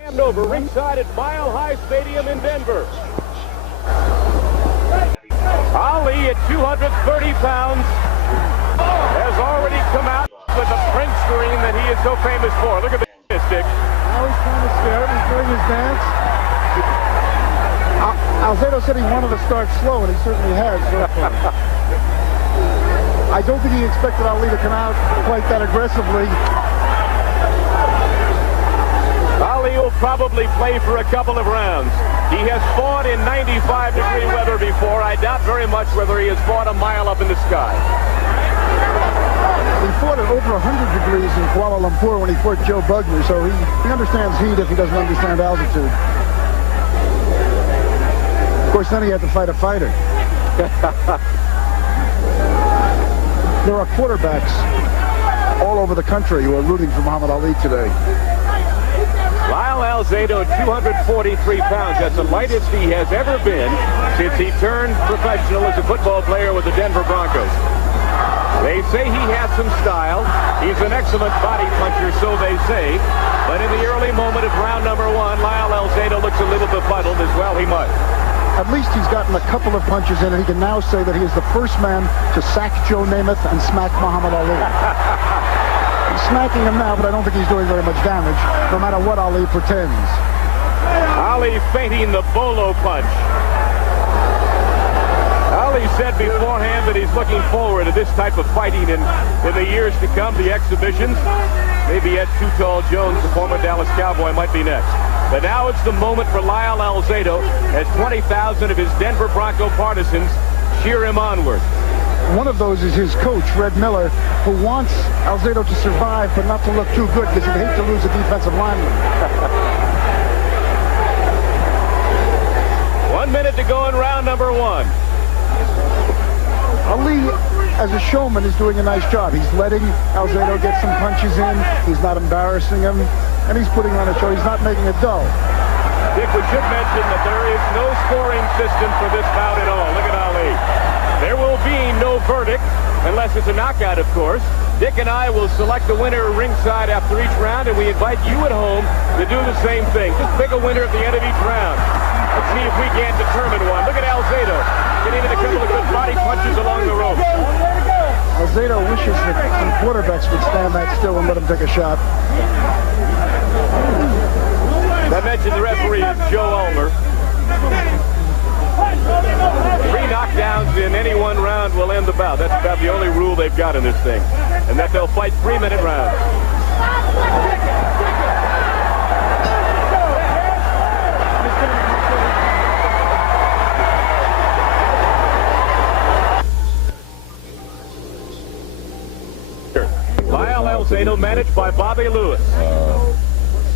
And over ringside at Mile High Stadium in Denver. Ali at 230 pounds has already come out with a Prince scream that he is so famous for. Look at this, Dick. Now he's trying to scare him. He's doing his dance. Alzado said he wanted to start slow, and he certainly has so far. I don't think he expected Ali to come out quite that aggressively. Ali will probably play for a couple of rounds. He has fought in 95-degree weather before. I doubt very much whether he has fought a mile up in the sky. He fought at over 100 degrees in Kuala Lumpur when he fought Joe Bugner, so he understands heat if he doesn't understand altitude. Of course, then he had to fight a fighter. There are quarterbacks all over the country who are rooting for Muhammad Ali today. Lyle Alzado, 243 pounds. That's the lightest he has ever been since he turned professional as a football player with the Denver Broncos. They say he has some style. He's an excellent body puncher, so they say. But in the early moment of round number one, Lyle Alzado looks a little befuddled, as well he might. At least he's gotten a couple of punches in, and he can now say that he is the first man to sack Joe Namath and smack Muhammad Ali. He's smacking him now, but I don't think he's doing very much damage, no matter what Ali pretends. Ali feinting the bolo punch. Ali said beforehand that he's looking forward to this type of fighting in the years to come, the exhibitions. Maybe Ed Too Tall Jones, the former Dallas Cowboy, might be next. But now it's the moment for Lyle Alzado as 20,000 of his Denver Bronco partisans cheer him onward. One of those is his coach, Red Miller, who wants Alzado to survive but not to look too good because he'd hate to lose a defensive lineman. 1 minute to go in round number one. Ali, as a showman, is doing a nice job. He's letting Alzado get some punches in. He's not embarrassing him. And he's putting on a show. He's not making it dull. Dick, we should mention that there is no scoring system for this bout at all. Look at Ali. There will be no verdict, unless it's a knockout, of course. Dick and I will select the winner ringside after each round, and we invite you at home to do the same thing. Just pick a winner at the end of each round. Let's see if we can't determine one. Look at Alzado getting in a couple of good body punches along the rope. Alzado wishes that some quarterbacks would stand that still and let him take a shot. I mentioned the referee, Joe Ulmer. 3 knockdowns in any one round will end the bout. That's about the only rule they've got in this thing. And that they'll fight 3-minute rounds. Lyle Alzado, managed by Bobby Lewis,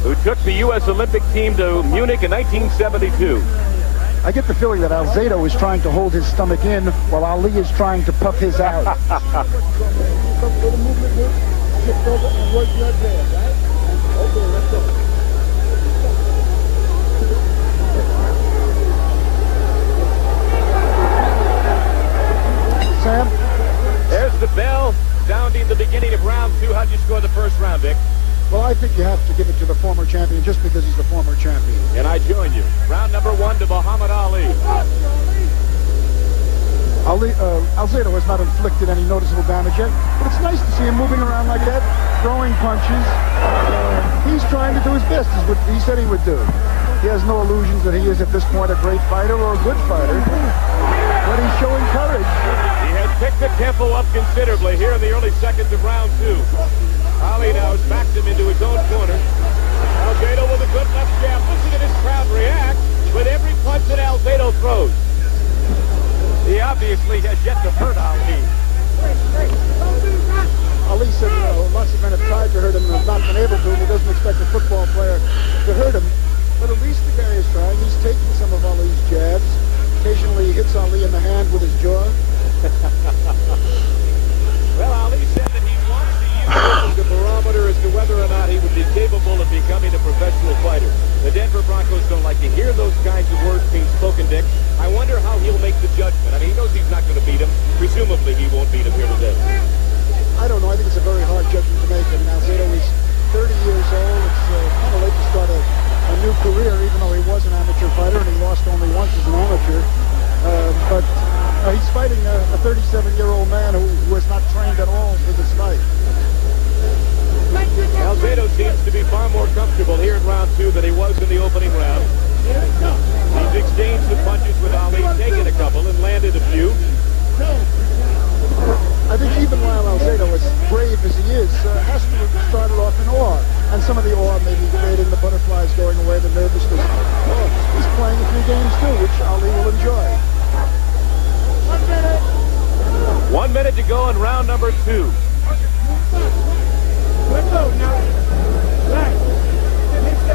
who took the U.S. Olympic team to Munich in 1972. I get the feeling that Alzado is trying to hold his stomach in while Ali is trying to puff his out. Sam? There's the bell sounding the beginning of round two. How'd you score the first round, Dick? Well, I think you have to give it to the former champion just because he's the former champion. And I join you. Round number one to Muhammad Ali. Alzado has not inflicted any noticeable damage yet, but it's nice to see him moving around like that, throwing punches. He's trying to do his best, is what he said he would do. He has no illusions that he is at this point a great fighter or a good fighter, but he's showing courage. He has picked the tempo up considerably here in the early seconds of round two. Ali now has backed him into his own corner. Alzado with a good left jab. Listen to this crowd react with every punch that Alzado throws. He obviously has yet to hurt Ali. Ali said, you know, lots of men have tried to hurt him and have not been able to, and he doesn't expect a football player to hurt him. But at least the guy is trying. He's taking some of Ali's jabs. Occasionally he hits Ali in the hand with his jaw. Well, Ali said that he wants to use it as a barometer as to whether or not he would be capable of becoming a professional fighter. The Denver Broncos don't like to hear those kinds of words being spoken, Dick. I wonder how he'll make the judgment. I mean, he knows he's not going to beat him. Presumably, he won't beat him here today. I don't know. I think it's a very hard judgment to make. And Alzado is 30 years old. It's kind of late to start a career, even though he was an amateur fighter, and he lost only once as an amateur. But he's fighting a 37-year-old man who is not trained at all for this fight. Alzado seems to be far more comfortable here in round 2 than he was in the opening round. He's exchanged some punches with Ali, taken a couple and landed a few. I think even Lyle Alzado, as brave as he is, has to have started off in awe. And some of the awe may be creating the butterflies going away, the nervousness. Oh, he's playing a few games too, which Ali will enjoy. 1 minute to go in round number 2.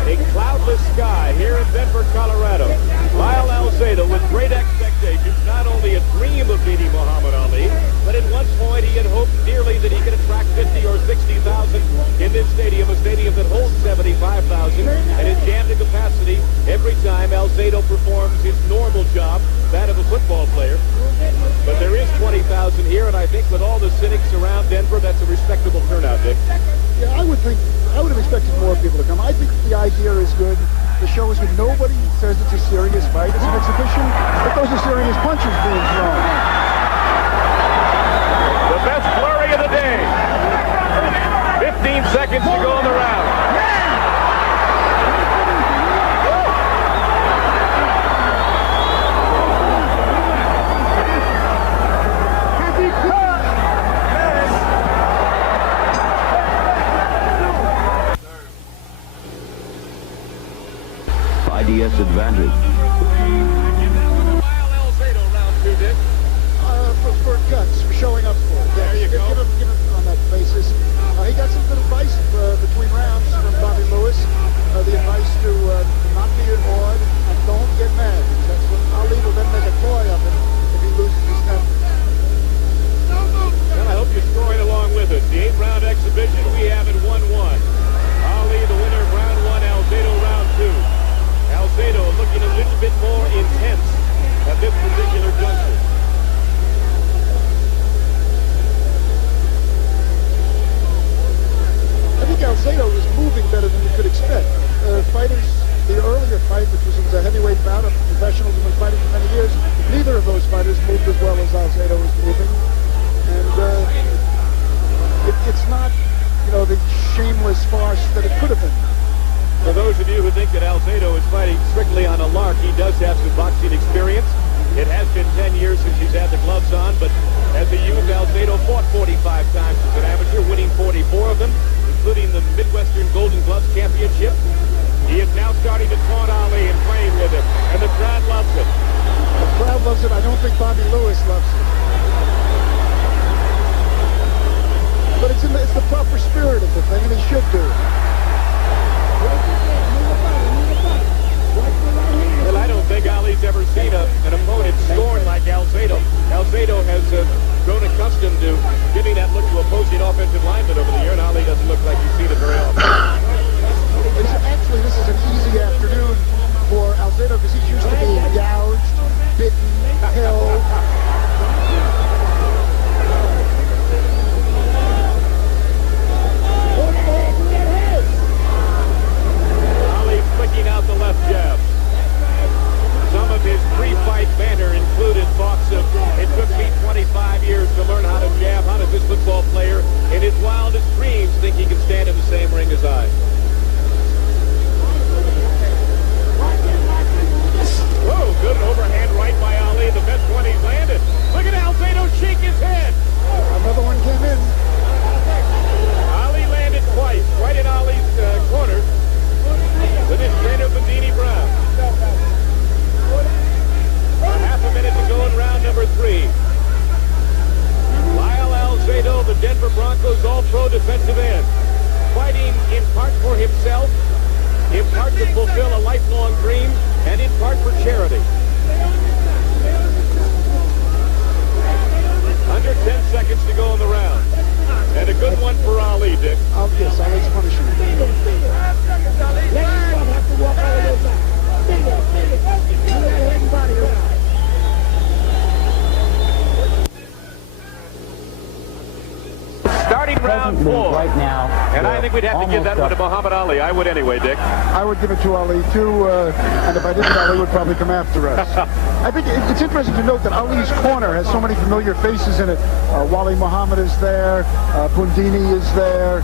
A cloudless sky here in Denver, Colorado. Lyle Alzado with great expectations, not only a dream of beating Muhammad Ali, but at one point he had hoped dearly that he could attract 50 or 60,000 in this stadium, a stadium that holds 75,000 and is jammed to capacity every time Alzado performs his normal job, that of a football player. But there is 20,000 here, and I think with all the cynics around Denver, that's a respectable turnout, Dick. Yeah, I would have expected more people to come. I think the idea is good. The show is good. Nobody says it's a serious fight. It's an exhibition, but those are serious punches being thrown. The best flurry of the day. 15 seconds to go in the round. IDS advantage. Lyle Alzado, round 2, Dick. For guts, for showing up for it. There you go. Give him on that basis. He got some good advice between rounds from Bobby Lewis. The advice to not be awed and don't get mad. That's what Ali will then make a toy of it if he loses his temper. Well, I hope you're scoring along with us. The 8-round exhibition we have at 1-1. Ali, the winner of round 1, Alzado round 2. Alzado looking a little bit more intense at this particular juncture. I think Alzado is moving better than you could expect. Fighters, the earlier fight, which was a heavyweight bout of professionals who have been fighting for many years, neither of those fighters moved as well as Alzado is moving. And it's not, the shameless farce that it could have been. For those of you who think that Alzado is fighting strictly on a lark, he does have some boxing experience. It has been 10 years since he's had the gloves on, but as a youth, Alzado fought 45 times as an amateur, winning 44 of them, including the Midwestern Golden Gloves Championship. He is now starting to taunt Ali and playing with him, and the crowd loves it. The crowd loves it. I don't think Bobby Lewis loves it. But it's the proper spirit of the thing, and he should do it. Well, I don't think Ali's ever seen an opponent scorn like Alzado. Alzado has grown accustomed to giving that look to opposing offensive linemen over the year, and Ali doesn't look like he's seen it very often. Actually, this is an easy afternoon for Alzado because he's used to being gouged, bitten, held. Ali flicking out the left jab. Some of his pre-fight banter included thoughts of, it took me 25 years to learn how to jab. How does this football player in his wildest dreams think he can stand in the same ring as I? Whoa, good overhand right by Ali. The best one he's landed. Look at Alzado shake his head. Another one came in. Ali landed twice, right in Ali's corner with his trainer, Bandini Brown. Half a minute to go in round number 3. Lyle Alzado, the Denver Broncos All-Pro defensive end, fighting in part for himself, in part to fulfill a lifelong dream, and in part for charity. Under 10 seconds to go in the round. And a good one for Ali, Dick. Yes, Ali's punishing him. Starting round round 4 right now. And I think we'd have to give that one to Muhammad Ali. I would anyway, Dick. I would give it to Ali, too, and if I didn't, Ali would probably come after us. I think it's interesting to note that Ali's corner has so many familiar faces in it. Wally Muhammad is there, Bundini is there,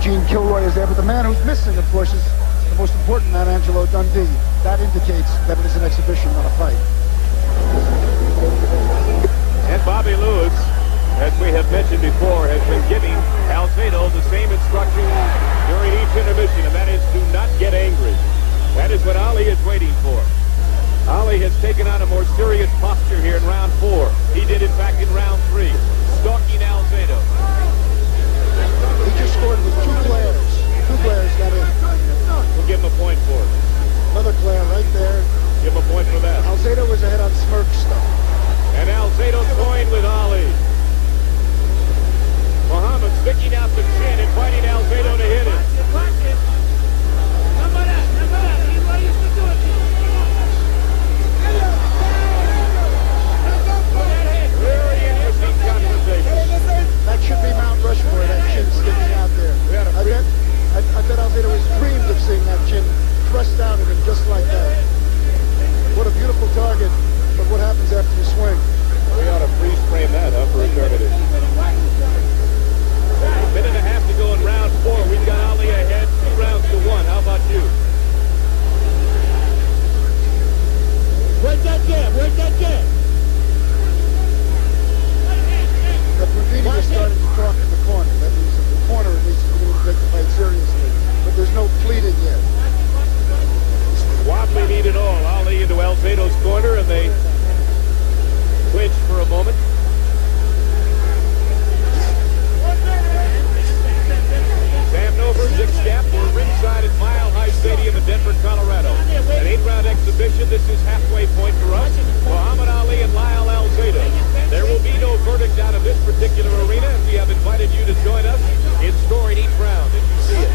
Gene Kilroy is there, but the man who's missing, of course, is the most important man, Angelo Dundee. That indicates that it is an exhibition, not a fight. And Bobby Lewis, as we have mentioned before, has been giving Alzado the same instruction during each intermission, and that is do not get angry. That is what Ali is waiting for. Ali has taken on a more serious posture here in round 4. He did, in fact, in round 3, stalking Alzado. He just scored with 2 glares. 2 glares got in. We'll give him a point for it. Another glare right there. Give him a point for that. Alzado was ahead on smirk stuff. And Alzado toying with Ali. Muhammad sticking out the chin, inviting Alzado to hit it. Very interesting conversation. That should be Mount Rushmore, that chin sticking out there. I bet Alzado has dreamed of seeing that chin thrust out at him just like that. What a beautiful target, but what happens after you swing? We ought to freeze frame that up for eternity. A minute and a half to go in round 4. We've got Ali ahead 2 rounds to 1. How about you? Where's that jab? Where's that jab? But Bundini is starting to talk in the corner. That means that the corner at least is going to take the fight seriously. But there's no pleading yet. Wobbly need it all. Ali into Alzado's corner, and they clinch for a moment. Sam Nover, Dick Scapp, we're ringside at Mile High Stadium in Denver, Colorado. An 8-round exhibition. This is halfway point for us. Muhammad Ali and Lyle Alzado. There will be no verdict out of this particular arena, and we have invited you to join us in scoring each round as you see it.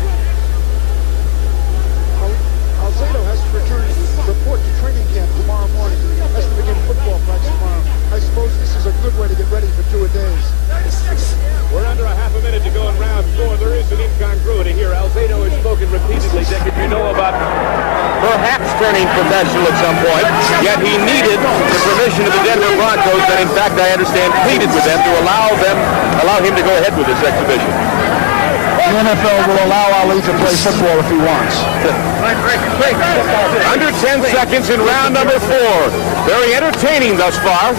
Alzado has to return to report to training camp tomorrow morning. Has to begin football practice tomorrow. I suppose this is a good way to get ready for 2-a-days. We're under a half a minute to go in round 4. There is an incongruity here. Alzado has spoken repeatedly, Dick, if you know about perhaps turning professional at some point, yet he needed the permission of the Denver Broncos that, in fact, I understand, pleaded with them to allow him to go ahead with this exhibition. The NFL will allow Ali to play football if he wants. Under 10 seconds in round number 4. Very entertaining thus far.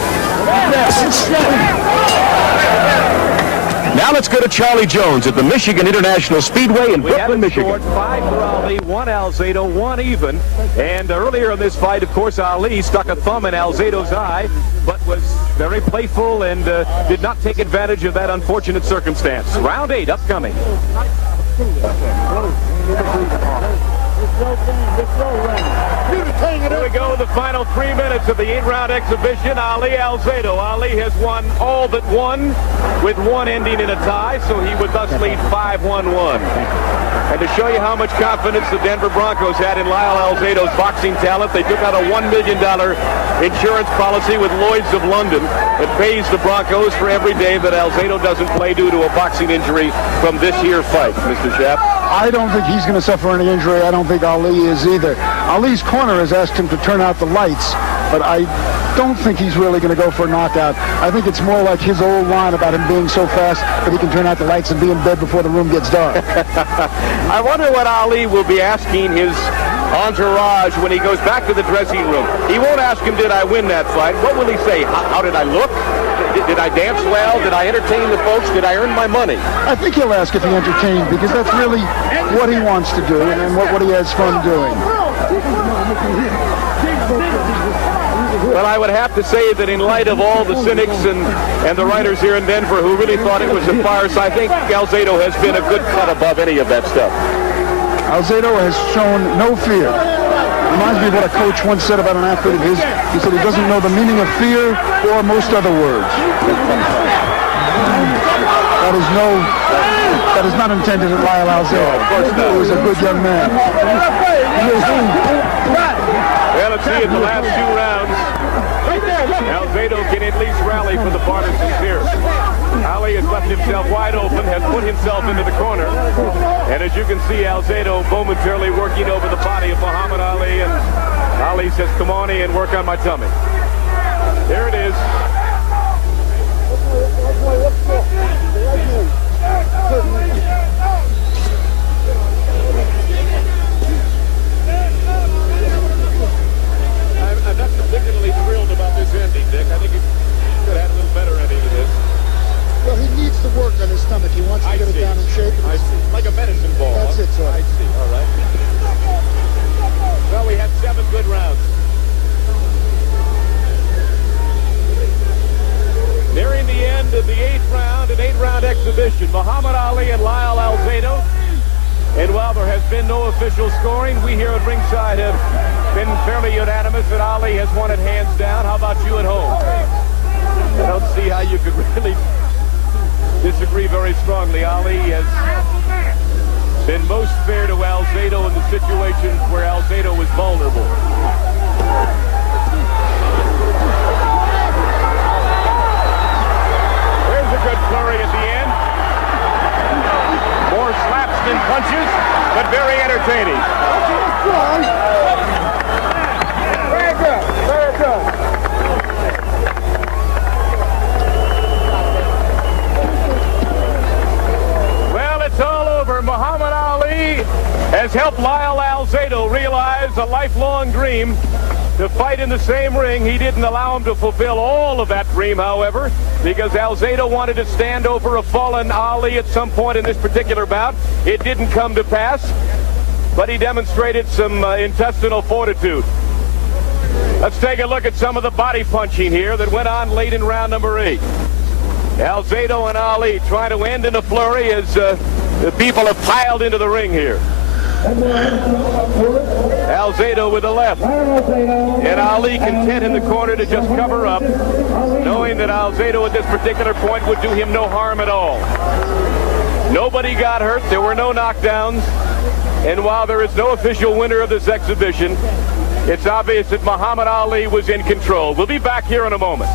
Now let's go to Charlie Jones at the Michigan International Speedway in Brooklyn, Michigan. 5 for Ali, 1 Alzado, 1 even. And earlier in this fight, of course, Ali stuck a thumb in Alzado's eye, but was very playful and did not take advantage of that unfortunate circumstance. Round 8 upcoming. Here we go, the final 3 minutes of the 8-round exhibition. Ali Alzado. Ali has won all but 1, with 1 ending in a tie, so he would thus lead 5-1-1. And to show you how much confidence the Denver Broncos had in Lyle Alzado's boxing talent, they took out a $1 million insurance policy with Lloyd's of London that pays the Broncos for every day that Alzado doesn't play due to a boxing injury from this here fight, Mr. Schaap. I don't think he's going to suffer any injury. I don't think Ali is either. Ali's corner has asked him to turn out the lights, but I don't think he's really going to go for a knockout. I think it's more like his old line about him being so fast that he can turn out the lights and be in bed before the room gets dark. I wonder what Ali will be asking his entourage when he goes back to the dressing room. He won't ask him, did I win that fight? What will he say? How did I look? Did I dance well? Did I entertain the folks? Did I earn my money? I think he'll ask if he entertained, because that's really what he wants to do and what he has fun doing. Well, I would have to say that in light of all the cynics and the writers here in Denver who really thought it was a farce, I think Alzado has been a good cut above any of that stuff. Alzado has shown no fear. Reminds me of what a coach once said about an athlete of his. He said he doesn't know the meaning of fear or most other words. That is not intended at Lyle Alzado. Of course not. He was a good young man. Well, let's see in the last 2 rounds. Alzado can at least rally for the partisans here. Ali has left himself wide open, has put himself into the corner. And as you can see, Alzado momentarily working over the body of Muhammad Ali. And Ali says, come on in, work on my tummy. There it is. I'm not particularly thrilled about this ending, Dick. I think it could have had a little better ending to this. Well, he needs to work on his stomach. He wants to get it down in shape. I see. Like a medicine ball. That's it, sir. I see. All right. Well, we had 7 good rounds. Nearing the end of the 8th round, an 8-round exhibition. Muhammad Ali and Lyle Alzado. And while there has been no official scoring, we here at ringside have been fairly unanimous that Ali has won it hands down. How about you at home? I don't see how you could really disagree very strongly. Ali has been most fair to Alzado in the situations where Alzado was vulnerable. There's a good flurry at the end. More slaps than punches, but very entertaining. Very good. Very good. Well, it's all over. Muhammad Ali has helped Lyle Alzado realize a lifelong dream to fight in the same ring. He didn't allow him to fulfill all of that dream, however, because Alzado wanted to stand over a fallen Ali at some point in this particular bout. It didn't come to pass, but he demonstrated some intestinal fortitude. Let's take a look at some of the body punching here that went on late in round number 8. Alzado and Ali trying to end in a flurry as the people have piled into the ring here. Alzado with the left. And Ali content in the corner to just cover up, knowing that Alzado at this particular point would do him no harm at all. Nobody got hurt. There were no knockdowns. And while there is no official winner of this exhibition, it's obvious that Muhammad Ali was in control. We'll be back here in a moment.